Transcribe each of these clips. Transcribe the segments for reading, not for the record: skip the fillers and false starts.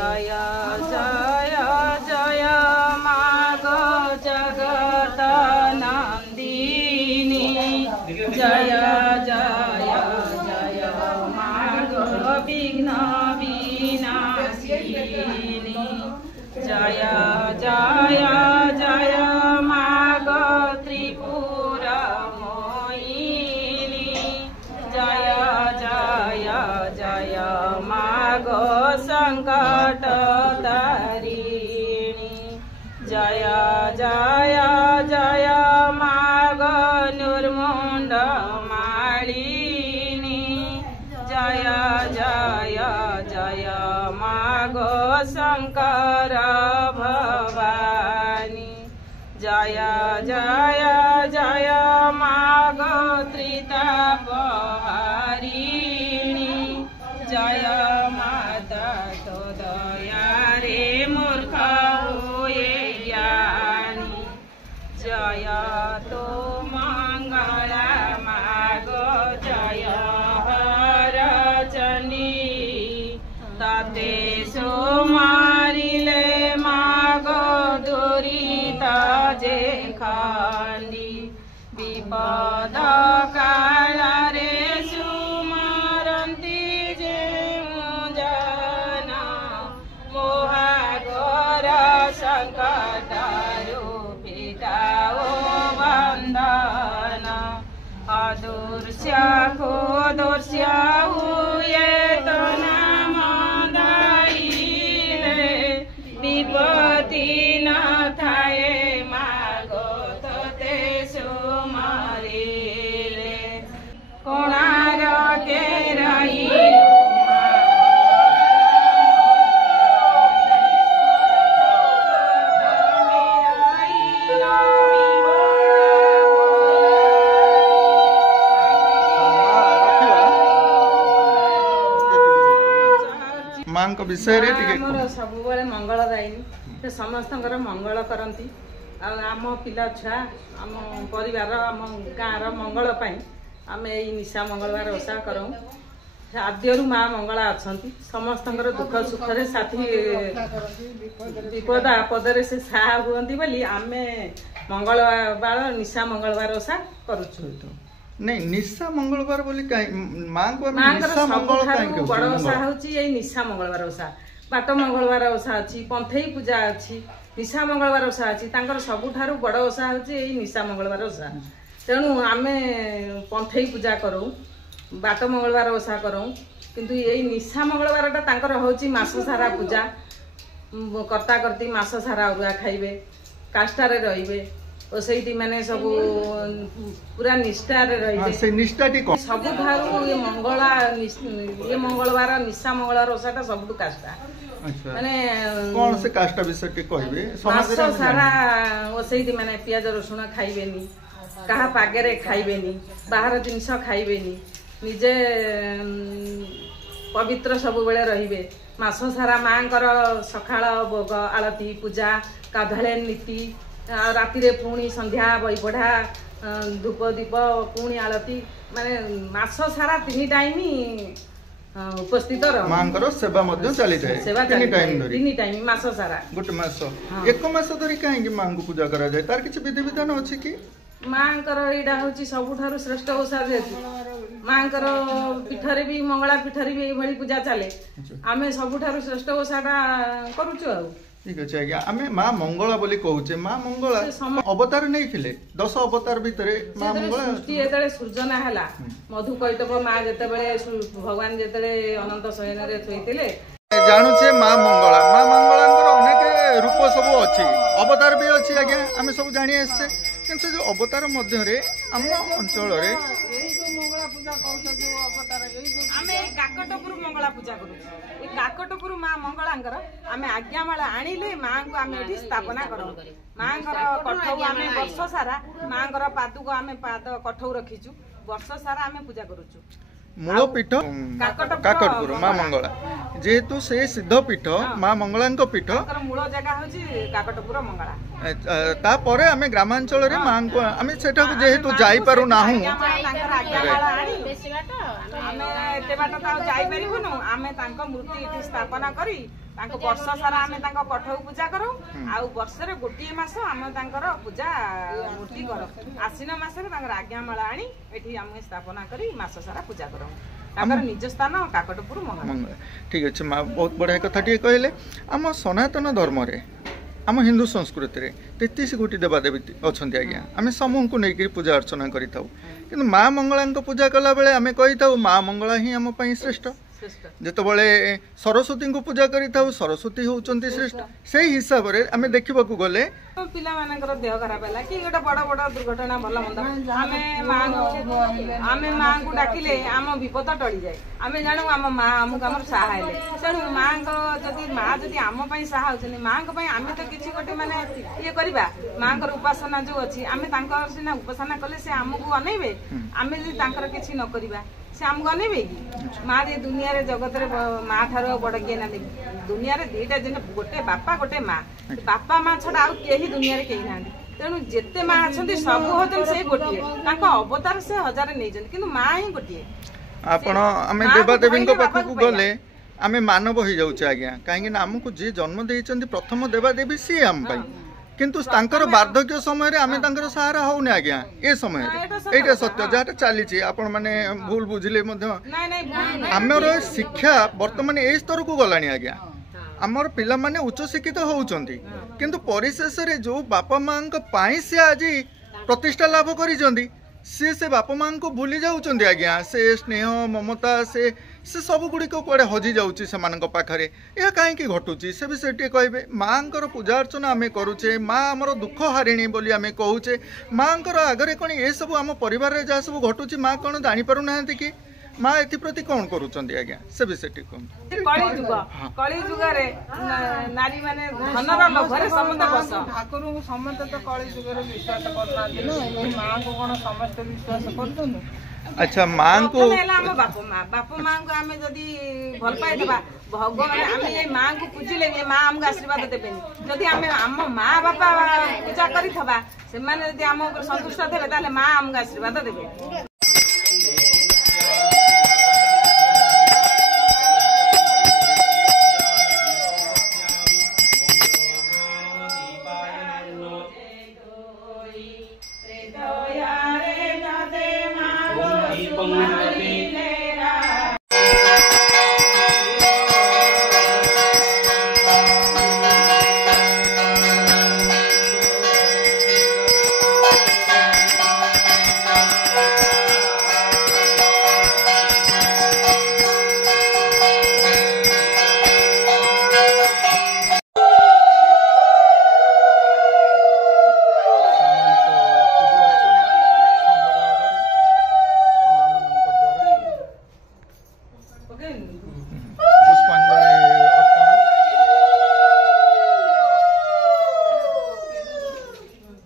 जय जय जय माग जगत नंदिनी जय जय जय माग विघ्न विनाशिनी जय जय जय माग त्रिपुर मोहिनी जय जय जय माग संकट तारिणी जय जय जय माग निर्मुंड मालिनी जय जय जय माग शंकर भवानी जय जय जय माग त्रितापहारिणी जय माता तो दया रे मूर्ख होए ज्ञानी जय तो मंगला माग जय हर चंडी ताते सो मारिले माग दुरित जे खांडी विपद काल रे सुमरंती जे जना मोहागर संकट रूपिताओ वंदन अदृश्य को दृश्य हुए तो नाम दाइले विपत्ति न थाए माग तोते सुमरिले कोणार के रही मां को विषय रे हमर सब बेले मंगल दायिनी से समस्त मंगल करती आम पिला छुआ आम परिवार आम गाँव मंगल आम यही निशा मंगलवार ओषा करूँ आद्यरू माँ मंगला अच्छा समस्त दुख सुखरे साथी विपद आपदे से साहा हुंती बोली आम मंगलवार निशा मंगलवार ओषा करुचु नहीं निशा मंगलवार बोली मां को निशा मंगल काहे बड़ ओषा होची एई निशा मंगलवार ओषा बाट मंगलवार ओषा अछि पंथई पूजा अछि निशा मंगलवार ओषा अछि तांकर सबुठारु बड़ ओषा होची एई निशा मंगलवार ओषा तेणु आमे पंथई पूजा करू बाट मंगलवार ओषा करूँ किंतु यही निशा मंगलवारटा तांकर होची मास सारा पूजा कर्ता करती मास सारा अरुआ खाइबे काष्ठारे रहिबे ओसैती माने सब पूरा निष्ठारे रहिबे से निष्ठाटी को सबुठारु ये मंगला ये मंगलवार निशा मंगलवार ओषाटा सबुठु काष्ठा अच्छा माने कोन से काष्ठा विषय कहबे मास सारा ओसैती माने प्याज रसुण खाइबेनी कहा पागेरे खाइबेनी बाहर जिनिस खाइबेनी निजे पवित्र सब बेले रहिबे मास सारा मांकर सकाळ भोग आलती पूजा गाधळे नीति राति रे पुणी संध्या बईपढ़ा धूप दीप पुणी आलती माने मास सारा 3 टाइम उपस्थित मांकर सेवा मध्य चली जाए सेवा 3 टाइम धरि 3 टाइम मास सारा गोटे मास एक मास धरि काहे कि मां को पूजा करा जाए तार किछि विधि विधान अछि कि मांकर एटा होची सबुठारु श्रेष्ठ ओषा जेतु मांकर पीठरे भी मंगला पीठरे भी एभली पूजा चले आमे सबुठारु श्रेष्ठ ओषाटा करूछु आ ठीक अछि आज्ञा आमे मां मंगला बोली कहूचे मां मंगला अवतार नै थिले 10 अवतार भितरे मां मंगला सृष्टि एतले सृजना हला मधु कैटक मां जेते बेले भगवान जेते अनंत शयन रे थोइतिले जानू छे मां मंगलांकर अनेक रूप सब अछि अवतार भी अछि आज्ञा आमे सब जानि आछे किंतु जो अवतार मध्य रे हम अंचल रे मंगला पूजा कहउछ जो अवतार आमे काकटपुर मंगला पूजा करू ए काकटपुर मां मंगलांकर आमे आज्ञामाला आनिले मां को आमे एठी स्थापना करू मांकर कठौ आमे वर्ष सारा मांकर पादुक आमे पाद कठौ रखिचु वर्ष सारा आमे पूजा करूचु मूल पीठ काकटपुर मां मंगला जेहेतु से सिद्ध पीठ मां मंगलांक पीठ मूल जगह होची काकटपुर मंगला तापर आमे ग्रामांचल रे मां को आमे सेठा जेहेतु जाई पारु नाहु ଆମେ ଏତେ ବାଟ ତ ଆଉ ଯାଇପାରିବୁନୁ। ଆମେ ତାଙ୍କ ମୂର୍ତ୍ତି ଏଠି ସ୍ଥାପନା କରି ତାଙ୍କ ବର୍ଷ ସାରା ଆମେ ତାଙ୍କ କଠକୁ ପୂଜା କରୁ। ଆଉ ବର୍ଷରେ ଗୋଟିଏ ମାସ ଆମେ ତାଙ୍କର ପୂଜା ମୂର୍ତ୍ତି କରୁ। ଆଶ୍ଵିନ ମାସରେ ତାଙ୍କର ଆଜ୍ଞାମାଳ ଆଣି ଏଠି ଆମେ ସ୍ଥାପନା କରି ମାସ ସାରା ପୂଜା କରୁ। ତାଙ୍କର ନିଜ ସ୍ଥାନ କାକଟପୁର ମଙ୍ଗଳା। ଠିକ ଅଛି ମା, ବହୁତ ବଢ଼ିଆ କଥା ଟିକେ କହିଲେ। ଆମ ସନାତନ ଧର୍ମରେ ଆମ ହିନ୍ଦୁ ସଂସ୍କୃତିରେ 33 କୋଟି ଦେବାଦେବୀ ଅଛନ୍ତି ଆଜ୍ଞା। ଆମେ ସମूहକୁ ନେଇକି ପୂଜା ଅର୍ଚ୍ଚନା କରିଥାଉ, କିନ୍ତୁ ମା ମଙ୍ଗଳାଙ୍କ ପୂଜା କଲା ବେଳେ ଆମେ କହିଥାଉ ମା ମଙ୍ଗଳା ହିଁ ଆମ ପାଇଁ ଶ୍ରେଷ୍ଠ। ଯେତେବେଳେ ସରସ୍ୱତୀଙ୍କୁ ପୂଜା କରିଥାଉ ସରସ୍ୱତୀ ହେଉଛନ୍ତି ଶ୍ରେଷ୍ଠ। ସେଇ ହିସାବରେ ଆମେ ଦେଖିବାକୁ ଗଲେ ପିଲାମାନଙ୍କର ଦେହ ଖରାପ ହେଲା କି ଗୋଟେ ବଡ ବଡ ଦୁର୍ଘଟଣା ଭଲ ମନ୍ଦ ଆମେ ମାଙ୍କୁ ଡାକିଲେ ଆମ ବିପଦ ଟଳିଯାଏ। ଆମେ ଜାଣୁ ଆମ ମା ଆମକୁ ଆମର ସାହା ହେଲେ। ତେଣୁ ମାଙ୍କ ଯଦି ଆମ ପାଇଁ ସାହା ହଉଛନ୍ତି, ମାଙ୍କ ପାଇଁ ଆମେ ତ କିଛି ଗୋଟେ ମାନେ ଇଏ କରିବା। ମାଙ୍କର ଉପାସନା ଯୋଉ ଅଛି, ଆମେ ତାଙ୍କର ସିନା ଉପାସନା କଲେ ସେ ଆମକୁ ଅନେଇବେ। ଆମେ ଯଦି ତାଙ୍କର କିଛି ନ କରିବା ସେ ଆମକୁ ଅନେଇବେ କି? ମା ଯେ ଦୁନିଆରେ ଜଗତରେ ମା ଠାରୁ ବଡ କିଏ ନାହାନ୍ତି। ଦୁନିଆରେ ଦିଟା ଜିନିଷ, ଗୋଟେ ବାପା ଗୋଟେ ମା। ବାପା ମା ଛଡା ଆଉ କେହି ଦୁନିଆରେ କେହି ନାହାନ୍ତି। ତେଣୁ ଯେତେ ମା ଅଛନ୍ତି ସବୁ ହଉଛନ୍ତି ସେଇ ଗୋଟିଏ। ତାଙ୍କ ଅବତାର ସେ ହଜାରେ ନେଇଛନ୍ତି, କିନ୍ତୁ ମା ହିଁ ଗୋଟିଏ। ଆପଣ ଆମେ ଦେବାଦେବୀଙ୍କ ପାଖକୁ ଗଲେ ଆମେ ମାନବ ହେଇଯାଉଛେ ଆଜ୍ଞା। କାହିଁକି ନା ଆମକୁ ଯିଏ ଜନ୍ମ ଦେଇଛନ୍ତି ପ୍ରଥମ ଦେବାଦେବୀ ସିଏ ଆମ ପାଇଁ, କିନ୍ତୁ ତାଙ୍କର ବାର୍ଦ୍ଧକ୍ୟ ସମୟରେ ଆମେ ତାଙ୍କର ସାହାରା ହଉନି ଆଜ୍ଞା। ଏ ସମୟରେ ଏଇଟା ସତ୍ୟ, ଯାହାଟା ଚାଲିଛି। ଆପଣ ମାନେ ଭୁଲ ବୁଝିଲେ ମଧ୍ୟ ଆମର ଶିକ୍ଷା ବର୍ତ୍ତମାନ ଏଇ ସ୍ତରକୁ ଗଲାଣି ଆଜ୍ଞା। ଆମର ପିଲାମାନେ ଉଚ୍ଚ ଶିକ୍ଷିତ ହଉଛନ୍ତି, କିନ୍ତୁ ପରିଶେଷରେ ଯୋଉ ବାପା ମାଙ୍କ ପାଇଁ ସେ ଆଜି ପ୍ରତିଷ୍ଠା ଲାଭ କରିଛନ୍ତି, ସେ ବାପା ମାଙ୍କୁ ଭୁଲି ଯାଉଛନ୍ତି ଆଜ୍ଞା। ସେ ସ୍ନେହ ମମତା ସେ ସବୁ ଗୁଡ଼ିକ କୁଆଡ଼େ ହଜି ଯାଉଛି ସେମାନଙ୍କ ପାଖରେ। ଏହା କାହିଁକି ଘଟୁଛି ସେ ବିଷୟରେ ଟିକେ କହିବେ। ମାଙ୍କର ପୂଜା ଅର୍ଚ୍ଚନା ଆମେ କରୁଛେ, ମା ଆମର ଦୁଃଖ ହାରିଣୀ ବୋଲି ଆମେ କହୁଛେ। ମାଙ୍କର ଆଗରେ କ'ଣ ଏସବୁ ଆମ ପରିବାରରେ ଯାହା ସବୁ ଘଟୁଛି ମା କ'ଣ ଜାଣିପାରୁନାହାନ୍ତି କି? ମା ଏଥିପ୍ରତି କ'ଣ କରୁଛନ୍ତି ଆଜ୍ଞା ସେ ବିଷୟ ଟିକେ କୁହନ୍ତୁ। କଳି ଯୁଗରେ ନାରୀ ମାନେ ଧନର ଲୋଭରେ ସମସ୍ତେ ବସ। ଠାକୁରଙ୍କୁ ସମସ୍ତେ ତ କଳି ଯୁଗରେ ବିଶ୍ୱାସ କରୁନାହାନ୍ତି ନା, ମାଙ୍କୁ କ'ଣ ସମସ୍ତେ ବିଶ୍ୱାସ କରୁଛନ୍ତି? ଆଚ୍ଛା, ମାଙ୍କୁ ହେଲା ଆମ ବାପା ମାଙ୍କୁ ଆମେ ଯଦି ଭଲ ପାଇଦେବା, ଭଗବାନ ଆମେ ଏ ମାଙ୍କୁ ପୂଜିଲେ ଏ ମା ଆମକୁ ଆଶୀର୍ବାଦ ଦେବେନି। ଯଦି ଆମେ ଆମ ମା ବାପା ପୂଜା କରିଥିବା, ସେମାନେ ଯଦି ଆମ ଉପରେ ସନ୍ତୁଷ୍ଟ ଥିବେ, ତାହେଲେ ମା ଆମକୁ ଆଶୀର୍ବାଦ ଦେବେ।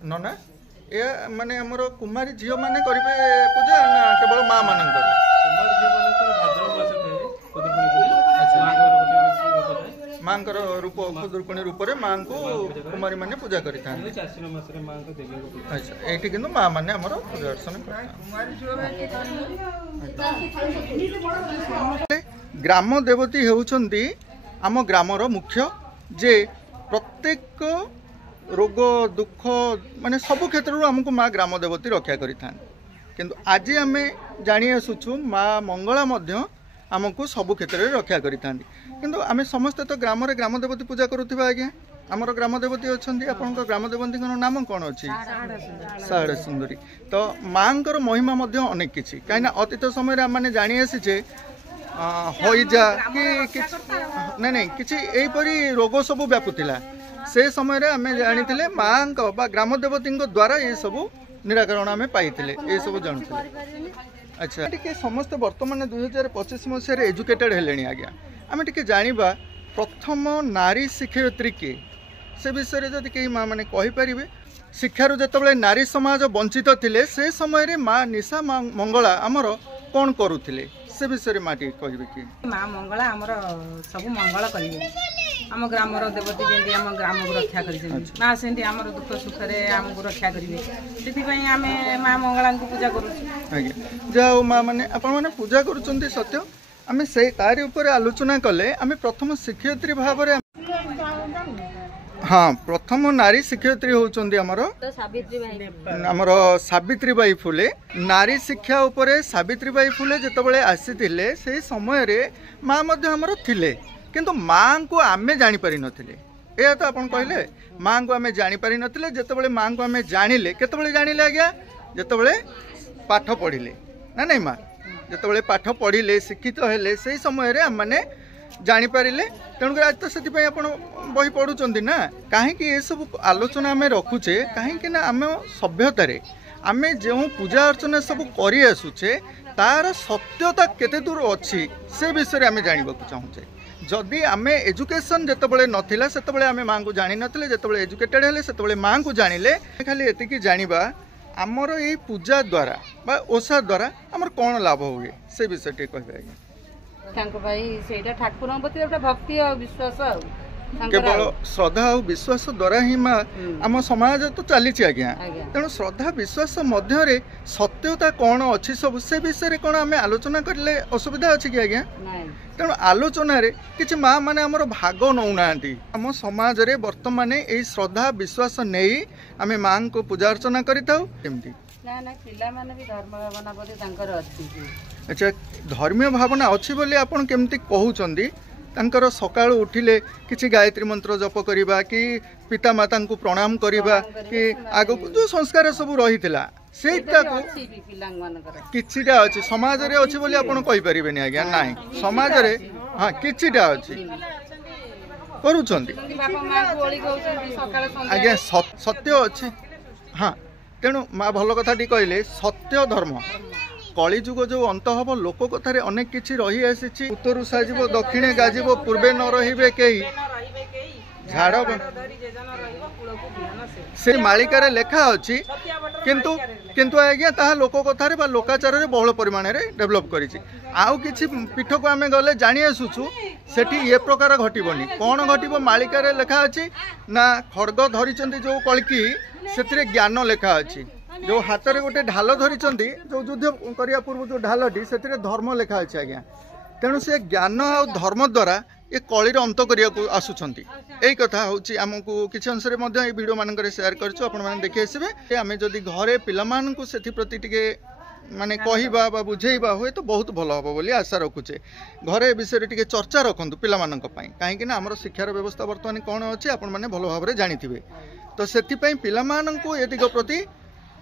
ନନା ଏ ମାନେ ଆମର କୁମାରୀ ଝିଅ ମାନେ କରିବେ ପୂଜା ନା କେବଳ ମା ମାନଙ୍କର? କୁମାରୀ ଝିଅ ମାନଙ୍କର ଭାଦ୍ରବ ମାସରେ ଖୁଦୁରୁକୁଣୀ ପୂଜା, ମାଙ୍କର ରୂପ ଖୁଦୁରୁକୁଣୀ ରୂପରେ ମାଙ୍କୁ କୁମାରୀ ମାନେ ପୂଜା କରିଥାନ୍ତି। ଆଶ୍ଵିନ ମାସରେ ମାଙ୍କ ଦେବୀଙ୍କୁ ପୂଜା। ଆଚ୍ଛା, ଏଇଠି କିନ୍ତୁ ମା ମାନେ ଆମର ପୂଜା ଅର୍ଚ୍ଚନା କରିଥାନ୍ତି। ଗ୍ରାମ ଦେବତୀ ହେଉଛନ୍ତି ଆମ ଗ୍ରାମର ମୁଖ୍ୟ, ଯେ ପ୍ରତ୍ୟେକ ରୋଗ ଦୁଃଖ ମାନେ ସବୁ କ୍ଷେତ୍ରରୁ ଆମକୁ ମା ଗ୍ରାମ ଦେବତୀ ରକ୍ଷା କରିଥାନ୍ତି। କିନ୍ତୁ ଆଜି ଆମେ ଜାଣି ଆସୁଛୁ ମା ମଙ୍ଗଳା ମଧ୍ୟ ଆମକୁ ସବୁ କ୍ଷେତ୍ରରେ ରକ୍ଷା କରିଥାନ୍ତି। କିନ୍ତୁ ଆମେ ସମସ୍ତେ ତ ଗ୍ରାମରେ ଗ୍ରାମ ଦେବତୀ ପୂଜା କରୁଥିବା ଆଜ୍ଞା। ଆମର ଗ୍ରାମ ଦେବତୀ ଅଛନ୍ତି, ଆପଣଙ୍କ ଗ୍ରାମ ଦେବତୀଙ୍କର ନାମ କ'ଣ ଅଛି? ଶାରଳା ସୁନ୍ଦରୀ। ତ ମାଙ୍କର ମହିମା ମଧ୍ୟ ଅନେକ କିଛି, କାହିଁକିନା ଅତୀତ ସମୟରେ ଆମେ ଜାଣି ଆସିଛେ ହଇଜା କି କିଛି ନାଇଁ କିଛି ଏହିପରି ରୋଗ ସବୁ ବ୍ୟାପୁଥିଲା। ସେ ସମୟରେ ଆମେ ଜାଣିଥିଲେ ମାଙ୍କ ବା ଗ୍ରାମ ଦେବତୀଙ୍କ ଦ୍ୱାରା ଏସବୁ ନିରାକରଣ ଆମେ ପାଇଥିଲେ, ଏସବୁ ଜାଣୁଥିଲେ। ଆଚ୍ଛା, ଟିକେ ସମସ୍ତେ ବର୍ତ୍ତମାନ 2025 ମସିହାରେ ଏଜୁକେଟେଡ୍ ହେଲେଣି ଆଜ୍ଞା। ଆମେ ଟିକେ ଜାଣିବା ପ୍ରଥମ ନାରୀ ଶିକ୍ଷୟିତ୍ରୀ କିଏ ସେ ବିଷୟରେ ଯଦି କେହି ମା ମାନେ କହିପାରିବେ। ଶିକ୍ଷାରୁ ଯେତେବେଳେ ନାରୀ ସମାଜ ବଞ୍ଚିତ ଥିଲେ ସେ ସମୟରେ ମା ନିଶା ମଙ୍ଗଳା ଆମର କ'ଣ କରୁଥିଲେ ସେ ବିଷୟରେ ମା ଟିକେ କହିବେ କି? ମା ମଙ୍ଗଳା ଆମର ସବୁ ମଙ୍ଗଳ କରିବେ। आम ग्रामर देवती जमी आम ग्राम को रक्षा कर माँ से आमर दुख सुख आमको रक्षा करेंगे से आम माँ मंगला को पूजा करूँ जाओ माँ मैंने आपने पूजा करुँच सत्य आम से तारी ऊपर आलोचना कले आम प्रथम शिक्षयित्री भाव हाँ प्रथम नारी शिक्षयित्री होउचंदी हमर सावित्रीबाई फुले नारी शिक्षा उपरे सावित्रीबाई फुले जेतबेले आसीथिले से समय रे माँ मध्य हमर थिले किंतु माँ को आमे जानि पारि नथिले ए तो आपण कहले माँ को आमे जानि पारि नथिले जेतबेले माँ को आमे जानिले केतबेले जानिले आज्ञा जेतबेले पाठ पढ़िले ना नहीं माँ जेतबेले पाठ पढ़िले शिक्षित हेले से समय रे हम माने जानी पारिले तेणुक आज तो से बही पढ़ुंट ना कहीं ये सब आलोचना आम रखुचे कहीं ना आम सभ्यतार आम जो पूजा अर्चना सब कर आसुचे तार सत्यता केते दूर अच्छी से विषय आम जानवा चाहूचे जदि आम एजुकेशन जितेबाला नाला से आम माँ को जानी नथिले जितेबाला एजुकेटेड हेले से माँ को जानिले खाली एतिकी जानिबा आमर ये पूजा द्वारा बा ओषा द्वारा आमर कौन लाभ हुए से विषय टे कहबे ठाकुर भक्ति और विश्वास केवल श्रद्धा और विश्वास द्वारा ही माँ आम समाज तो चली आज्ञा तेणु श्रद्धा विश्वास मध्य सत्यता कौन अच्छी सब से विषय कौन आम आलोचना करले असुविधा अच्छी कि आज्ञा तेणु आलोचन किसी माँ मैंने आम भाग नौना आम समाज रे वर्तमान यही श्रद्धा विश्वास नहीं आम माँ को पूजा अर्चना करमती अच्छा धर्मीय भावना अच्छी बोली आपन केमती कहउचंदी तांकर सकाळ उठिले किछि गायत्री मंत्र जप करिबा कि पिता माता को प्रणाम करिबा कि आगो जो संस्कार सब रहितला सेटा को किछिटा अछि समाज रे अछि बोली आपन कहि परिबेनी आज्ञा नाही समाज रे हां किछिटा अछि करूचंदी आज्ञा सत्य अछि हां तेणु माँ भल कथाटी कहले सत्य धर्म कलिजुग जो अंत हम लोक कथार अनेक किछि रही आसी उत्तर साजिब दक्षिणे गाजिब पूर्वे न रहिबे केही झाड़ से मालिकार लेखा अच्छी किंतु किंतु आज्ञा ताहा लोक कथार बा लोकाचार रे बहुल परिमाण रे डेवलप करिछि आउ किछि पीठ को आमे गले जानि आसुछु सेठी ये प्रकार घटिबनी कोन घटिबो मालिकार लेखा अछि ना खड्ग धरिचंदी जो कलकी सेतिरे ज्ञान लेखा अछि जो हाथ में गोटे ढाल धरी जो युद्ध करने पूर्व जो ढालटी से धर्म लिखा अच्छे आज्ञा तेणु से ज्ञान आ धर्म द्वारा ये कलिर अंत करने आसुंच यही कथा हूँ आमको किसी अंश भिडियो मानक सेयार कर देखी आसबे आम जदि घरे पिलामानकु सेथि प्रति टिके माने कहवा बुझेबा हुए तो बहुत भल हम बोली आशा रखुचे घरे विषय टिके चर्चा रखु पिलामानक पई कहीं आमर शिक्षार व्यवस्था बर्तमान कौन अच्छे आपण मैंने भल भाव में जानिथिबे तो सेथिपई पिलामानकु ए दिग प्रति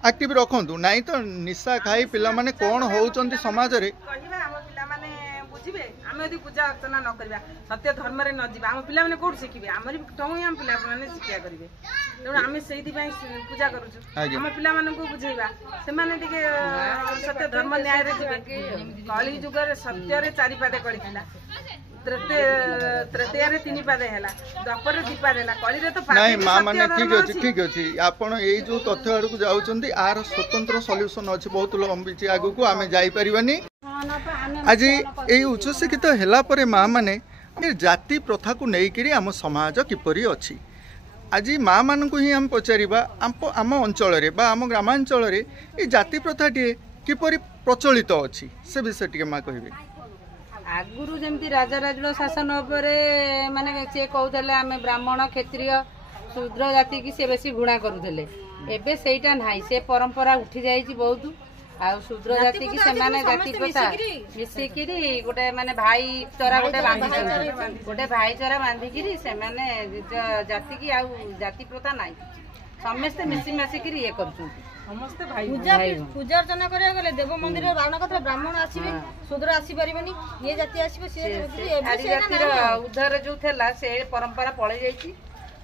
एक्टिव रखु नाई तो निशा खाई पिला माने कौन होउचंती समाज रे आम यदि पूजा अर्चना न करवा सत्य धर्म रे न जीवा आम पिला माने कोड शिखिबे हमर ठौई आम पिला माने शिक्षा करिवे तेणु आम सेहि पूजा करूछु आम पिला माने को बुझेबा से माने टिके सत्य धर्म न्याय रे जीवे कली जुग रे सत्य रे चारि पादे कलिथिला तृतीय रे तीन पादे हैला द्वापर रे दि पादे हैला कली रे तो नहीं मां माने ठीक अछि आपण एई जो तथ्य आड़ को जाउचंती आर स्वतंत्र सॉल्यूशन अछि बहुत लंबी छि आगु को आमे जाई परिबानी आज यही उच्च शिक्षित है माँ मैंने जाति प्रथा को लेकिन आम समाज किपरि अच्छी आज माँ मान को ही आम पचारिबा आम अंचल आम ग्रामांचल ये जाति प्रथाटी किपरि प्रचलित अच्छी से विषय टी माँ कहे आगुरु जमती राजा राजुड़ शासन माने सी कहते आम ब्राह्मण क्षत्रिय शूद्र जाति की से बेसी घृणा करुले एबे सेटा नाही से परंपरा उठी जाइए बहुत आ शूद्र जाति की सेमाने जाति प्रथा मिसिकिरी गोटे माने भाई चरा गोटे भाईचरा बांधिकी से माने जाति की आउ जाति प्रथा नाही समस्ते मिसी मासिकिरी ये करछुं समस्ते भाई पूजा अर्चना करिया गले देव मंदिर बावना कथा ब्राह्मण आसीबे शूद्र आसी परिबनी ये जाति आसीबे से जातिर उद्धर जो थेला से परंपरा पळे जाईची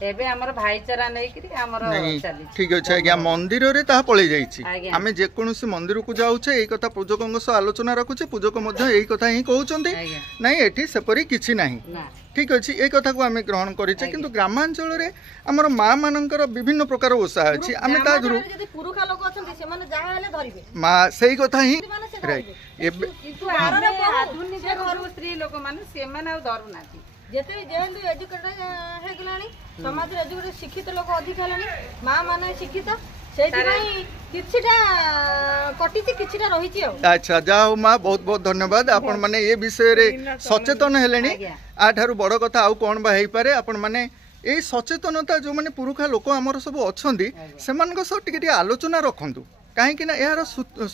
एबे हमर भाईचारा नै कि हमर चली ठीक अछि आज्ञा मंदिर रे ता पळे जाईची आमे जे कोनोसी मंदिर को जाउछे एई कथा पूजकंग सह आलोचना रखुछे पूजक मध्ये एई कथा ही कहउचंदी नै एठी सेपरी किछि नाही ठीक अछि ए कथा को आमे ग्रहण करिछे किंतु ग्रामांचल रे हमर मां मानकर विभिन्न प्रकार ओसा अछि आमे ता दुरु यदि पुरुखा लोक अछंती से माने जहा हेले धरिबे मां सेई कथा ही राइट किंतु आधुनिक घर स्त्री लोक माने से माने धरु नाथि ଯେତେ ଯେହେତୁ ଏଜୁକେଟେଡ୍ ହେଇଗଲାଣି ସମାଜରେ ଏଜୁକେଟେଡ୍ ଶିକ୍ଷିତ ଲୋକ ଅଧିକ ହେଲାଣି ମା ମାନେ ଶିକ୍ଷିତ ସେଇଥିପାଇଁ କିଛିଟା କଟିଛି କିଛିଟା ରହିଛି ଆଉ ଆଚ୍ଛା ଯାହା ହଉ ମା ବହୁତ ବହୁତ ଧନ୍ୟବାଦ ଆପଣ ମାନେ ଏ ବିଷୟରେ ସଚେତନ ହେଲେଣି ଆଠାରୁ ବଡ଼ କଥା ଆଉ କ'ଣ ବା ହେଇପାରେ ଆପଣ ମାନେ ଏଇ ସଚେତନତା ଯେଉଁମାନେ ପୁରୁଖା ଲୋକ ଆମର ସବୁ ଅଛନ୍ତି ସେମାନଙ୍କ ସହ ଟିକେ ଟିକେ ଆଲୋଚନା ରଖନ୍ତୁ କାହିଁକି ନା ଏହାର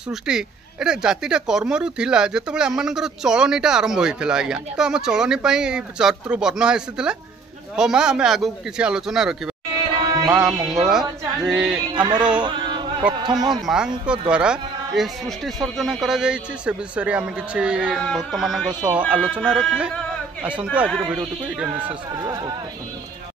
ସୃଷ୍ଟି এটা জাতিটা কর্মরু থিলা যেতবে আমମାନଙ୍କର চলনিটা আরম্ভ হয়েছিল আজ্ঞা তো আম চলনি পাই চর্তু বর্ণ আসিଥିଲା হো মা আমি আগু কিছু আলোচনা রাখিবা মা মঙ্গলা যে আমার প্রথম মাঙ্ক দ্বারা এ সৃষ্টি সর্জনা করা যাইছি সে বিষয়ে আমি কিছু ভক্ত মানক সহ আলোচনা রাখিলে আসন্তু আজির ভিডিওটিকে এটি আমি শেষ করিবা বহুত বহুত ধন্যবাদ।